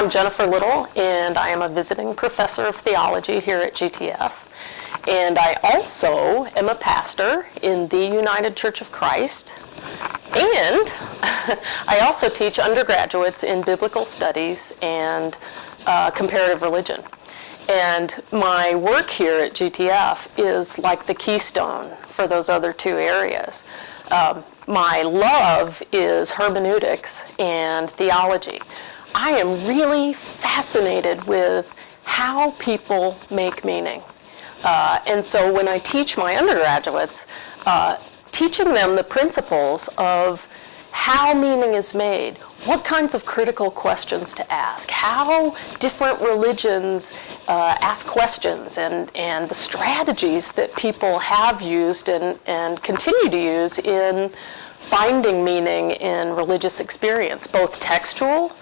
I'm Jennifer Little, and I am a visiting professor of theology here at GTF. And I also am a pastor in the United Church of Christ. And I also teach undergraduates in biblical studies and comparative religion. And my work here at GTF is like the keystone for those other two areas. My love is hermeneutics and theology. I am really fascinated with how people make meaning. And so when I teach my undergraduates, teaching them the principles of how meaning is made, what kinds of critical questions to ask, how different religions ask questions, and the strategies that people have used and continue to use in finding meaning in religious experience, both textual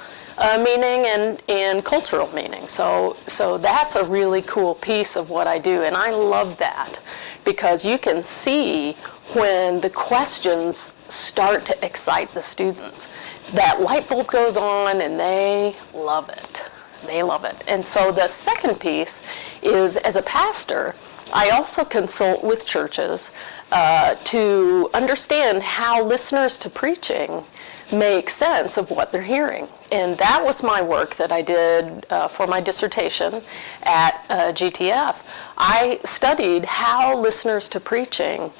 meaning and cultural meaning. So that's a really cool piece of what I do, and I love that because you can see when the questions start to excite the students. That light bulb goes on and they love it. They love it. And so the second piece is, as a pastor, I also consult with churches to understand how listeners to preaching make sense of what they're hearing. And that was my work that I did for my dissertation at GTF. I studied how listeners to preaching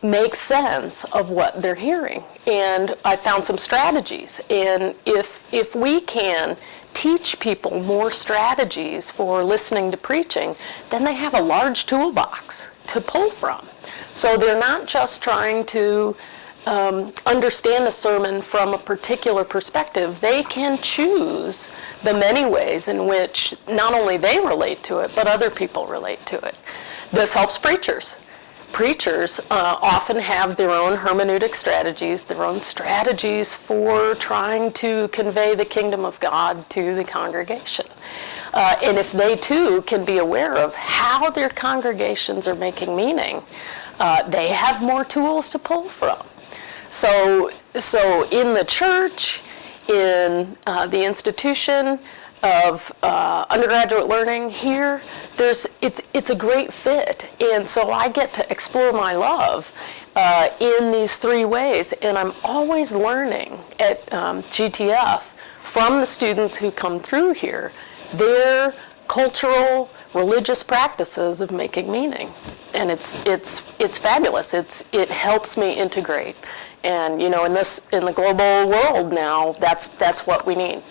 make sense of what they're hearing. And I found some strategies. And if we can teach people more strategies for listening to preaching, then they have a large toolbox to pull from. So they're not just trying to understand a sermon from a particular perspective. They can choose the many ways in which not only they relate to it, but other people relate to it. This helps preachers. Preachers often have their own hermeneutic strategies, their own strategies for trying to convey the kingdom of God to the congregation. And if they too can be aware of how their congregations are making meaning, they have more tools to pull from. So in the church, in the institution of undergraduate learning here, it's a great fit. And so I get to explore my love in these three ways. And I'm always learning at GTF from the students who come through here, their cultural, religious practices of making meaning. And it's fabulous. It helps me integrate. And in the global world now, that's what we need.